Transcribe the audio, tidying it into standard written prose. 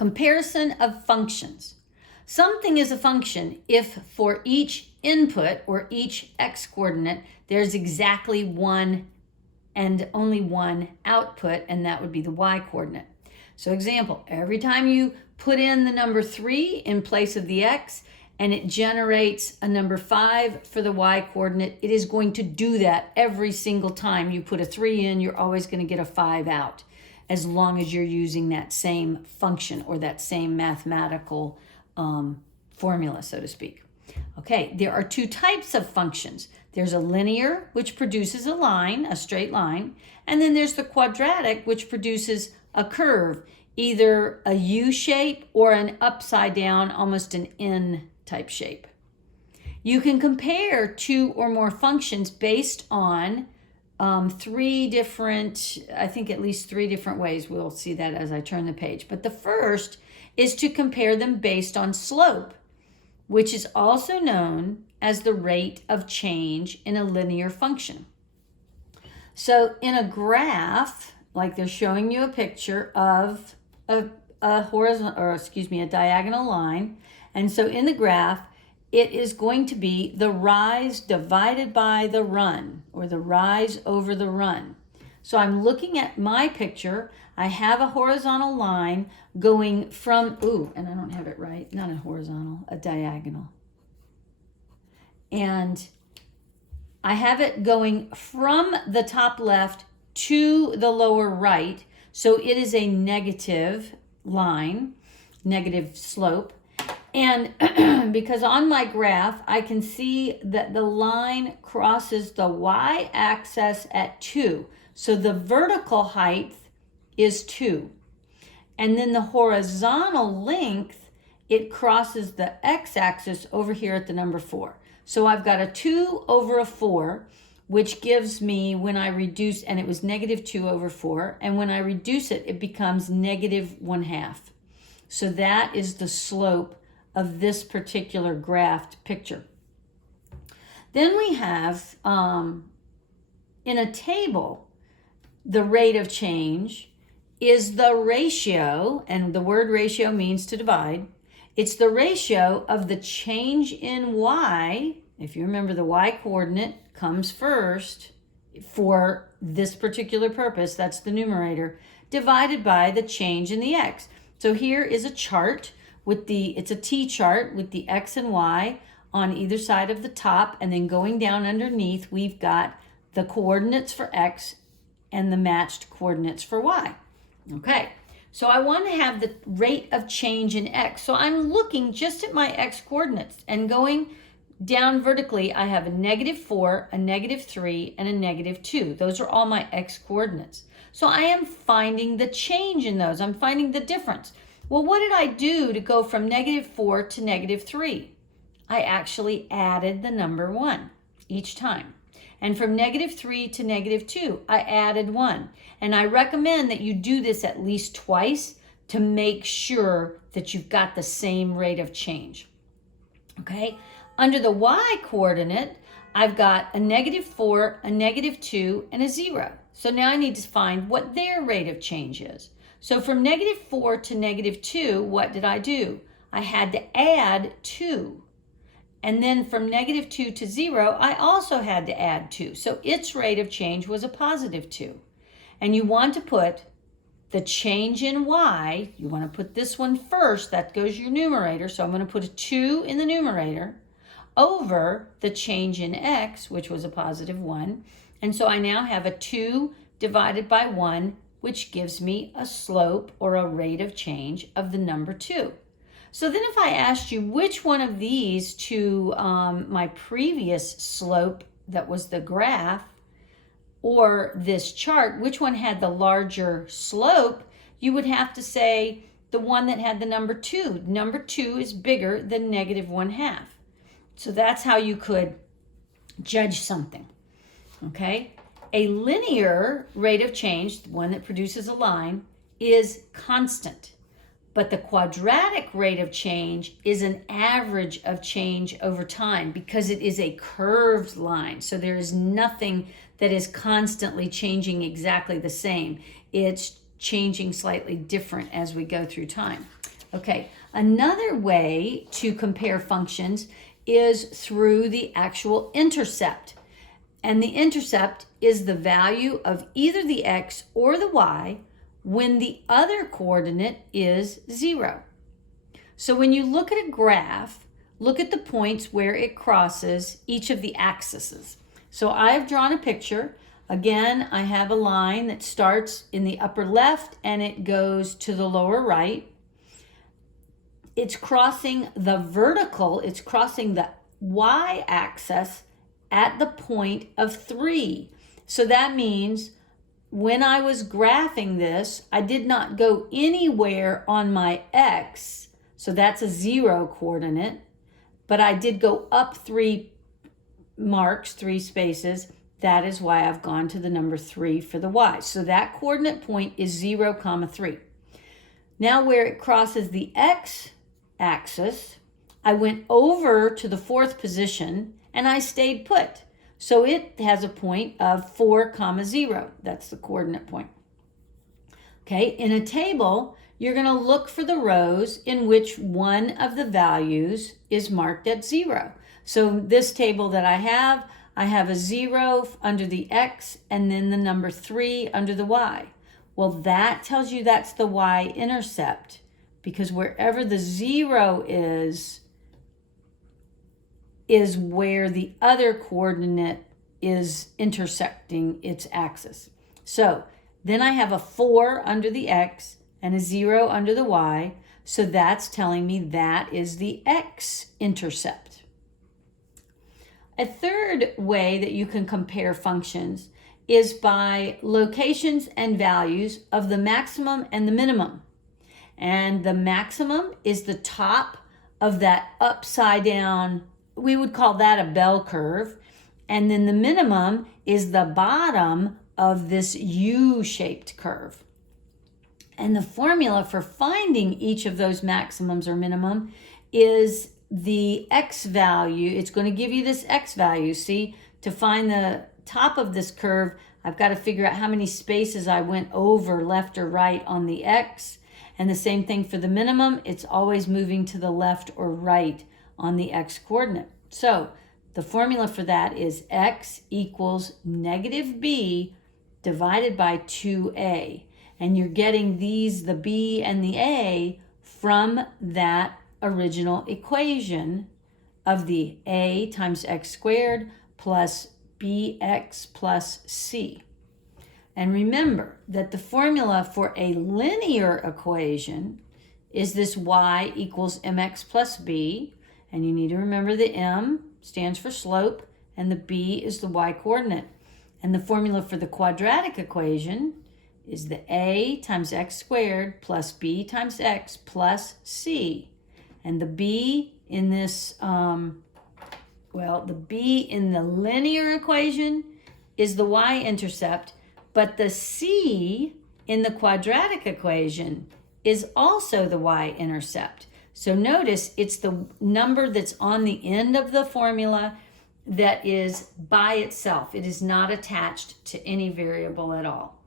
Comparison of functions. Something is a function if for each input or each x coordinate, there's exactly one and only one output, and that would be the y coordinate. So example, every time you put in the number 3 in place of the x and it generates a number 5 for the y coordinate, it is going to do that every single time you put a 3 in. You're always going to get a 5 out, as long as you're using that same function or that same mathematical formula, so to speak. Okay, there are two types of functions. There's a linear, which produces a line, a straight line, and then there's the quadratic, which produces a curve, either a U shape or an upside down, almost an N type shape. You can compare two or more functions based on three different, I think at least three different ways. We'll see that as I turn the page. But the first is to compare them based on slope, which is also known as the rate of change in a linear function. So in a graph, like they're showing you a picture of a horizontal, or excuse me, a diagonal line. And so in the graph, it is going to be the rise divided by the run, or the rise over the run. So I'm looking at my picture. I have a horizontal line going from, and I don't have it right, not a horizontal, a diagonal. And I have it going from the top left to the lower right. So it is a negative line, negative slope. And because on my graph, I can see that the line crosses the y-axis at 2. So the vertical height is 2. And then the horizontal length, it crosses the x-axis over here at the number 4. So I've got a 2 over a 4, which gives me, when I reduce, and it was negative 2 over 4, and when I reduce it, it becomes negative 1/2. So that is the slope of this particular graphed picture. Then we have, in a table, the rate of change is the ratio, and the word ratio means to divide. It's the ratio of the change in y. If you remember, the y coordinate comes first for this particular purpose, that's the numerator, divided by the change in the x. So here is a chart with it's a T chart with the x and y on either side of the top, and then going down underneath, we've got the coordinates for x and the matched coordinates for y. Okay, so I want to have the rate of change in x. So I'm looking just at my x coordinates and going down vertically. I have a -4, a -3, and a -2. Those are all my x coordinates. So I am finding the change in those. I'm finding the difference. Well, what did I do to go from -4 to -3? I actually added the number 1 each time. And from -3 to -2, I added 1. And I recommend that you do this at least twice to make sure that you've got the same rate of change. Okay? Under the y coordinate, I've got a -4, a -2, and a 0. So now I need to find what their rate of change is. So from -4 to -2, what did I do? I had to add 2. And then from -2 to 0, I also had to add 2. So its rate of change was a +2. And you want to put the change in y, you want to put this one first, that goes your numerator. So I'm going to put a 2 in the numerator over the change in x, which was a +1. And so I now have a 2 divided by 1, which gives me a slope or a rate of change of the number 2. So then if I asked you which one of these to my previous slope, that was the graph, or this chart, which one had the larger slope, you would have to say the one that had the number 2. Number 2 is bigger than -1/2. So that's how you could judge something, okay? A linear rate of change, the one that produces a line, is constant. But the quadratic rate of change is an average of change over time because it is a curved line. So there is nothing that is constantly changing exactly the same. It's changing slightly different as we go through time. Okay, another way to compare functions is through the actual intercept. And the intercept is the value of either the x or the y when the other coordinate is 0. So when you look at a graph, look at the points where it crosses each of the axes. So I've drawn a picture. Again, I have a line that starts in the upper left and it goes to the lower right. It's crossing the vertical, it's crossing the y-axis at the point of 3. So that means when I was graphing this, I did not go anywhere on my x, so that's a 0 coordinate, but I did go up 3 marks, 3 spaces. That is why I've gone to the number 3 for the y. So that coordinate point is 0, 3. Now where it crosses the x-axis, I went over to the 4th position and I stayed put. So it has a point of 4, 0. That's the coordinate point. Okay, in a table, you're going to look for the rows in which one of the values is marked at 0. So this table that I have a 0 under the x and then the number 3 under the y. Well, that tells you that's the y-intercept, because wherever the 0 is where the other coordinate is intersecting its axis. So then I have a 4 under the x and a 0 under the y. So that's telling me that is the x-intercept. A third way that you can compare functions is by locations and values of the maximum and the minimum. And the maximum is the top of that upside down, we would call that a bell curve. And then the minimum is the bottom of this U-shaped curve. And the formula for finding each of those maximums or minimum is the x value. It's going to give you this x value. See, to find the top of this curve, I've got to figure out how many spaces I went over left or right on the x. And the same thing for the minimum. It's always moving to the left or right on the x coordinate. So the formula for that is x equals negative b divided by 2a. And you're getting these, the b and the a, from that original equation of the a times x squared plus bx plus c. And remember that the formula for a linear equation is this y equals mx plus b. And you need to remember the m stands for slope and the b is the y coordinate. And the formula for the quadratic equation is the a times x squared plus b times x plus c. And the b in this, the b in the linear equation is the y-intercept, but the c in the quadratic equation is also the y-intercept. So notice it's the number that's on the end of the formula that is by itself. It is not attached to any variable at all.